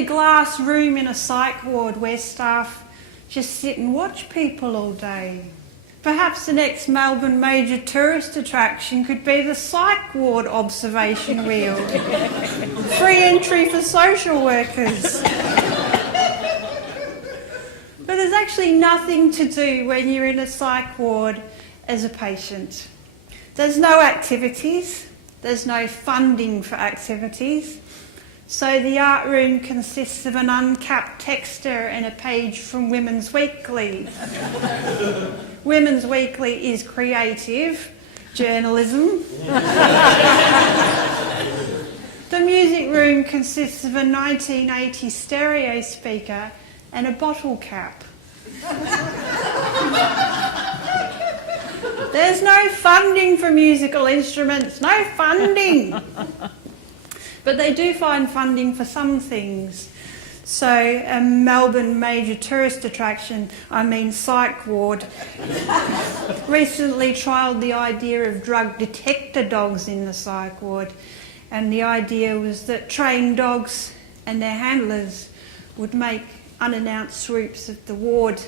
a glass room in a psych ward where staff just sit and watch people all day. Perhaps the next Melbourne major tourist attraction could be the psych ward observation wheel. Free entry for social workers. But there's actually nothing to do when you're in a psych ward as a patient. There's no activities, there's no funding for activities. So the art room consists of an uncapped texter and a page from Women's Weekly. Women's Weekly is creative journalism. The music room consists of a 1980 stereo speaker and a bottle cap. There's no funding for musical instruments, no funding. But they do find funding for some things. So a Melbourne major tourist attraction, psych ward, recently trialled the idea of drug detector dogs in the psych ward. And the idea was that trained dogs and their handlers would make unannounced swoops of the ward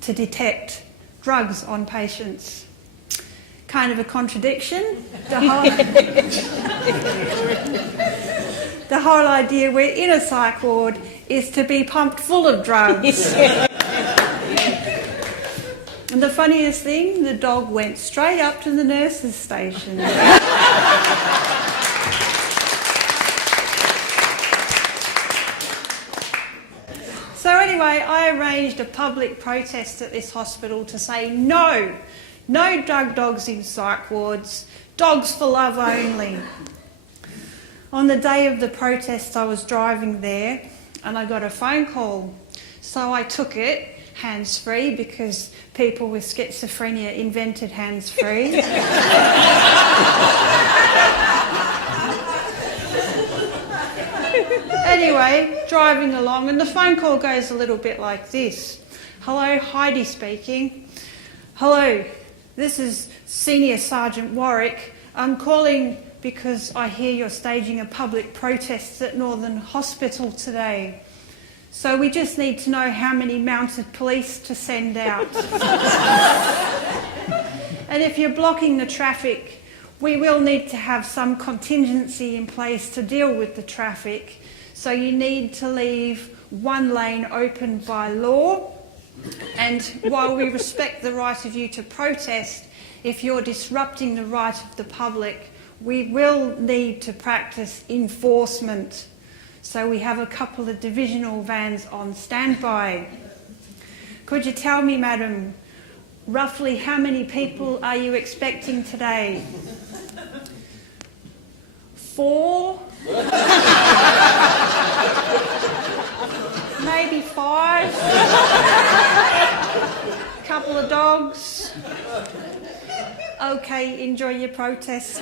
to detect drugs on patients. Kind of a contradiction. The whole idea we're in a psych ward is to be pumped full of drugs. And the funniest thing, the dog went straight up to the nurse's station. So anyway, I arranged a public protest at this hospital to say no drug dogs in psych wards, dogs for love only. On the day of the protest, I was driving there and I got a phone call. So I took it, hands-free, because people with schizophrenia invented hands-free. Anyway, driving along, and the phone call goes a little bit like this. Hello, Heidi speaking. Hello, this is Senior Sergeant Warwick. I'm calling because I hear you're staging a public protest at Northern Hospital today. So we just need to know how many mounted police to send out. And if you're blocking the traffic, we will need to have some contingency in place to deal with the traffic. So you need to leave one lane open by law. And while we respect the right of you to protest, if you're disrupting the right of the public, we will need to practice enforcement. So we have a couple of divisional vans on standby. Could you tell me, madam, roughly how many people are you expecting today? 4? Maybe 5? Couple of dogs? Okay, enjoy your protest.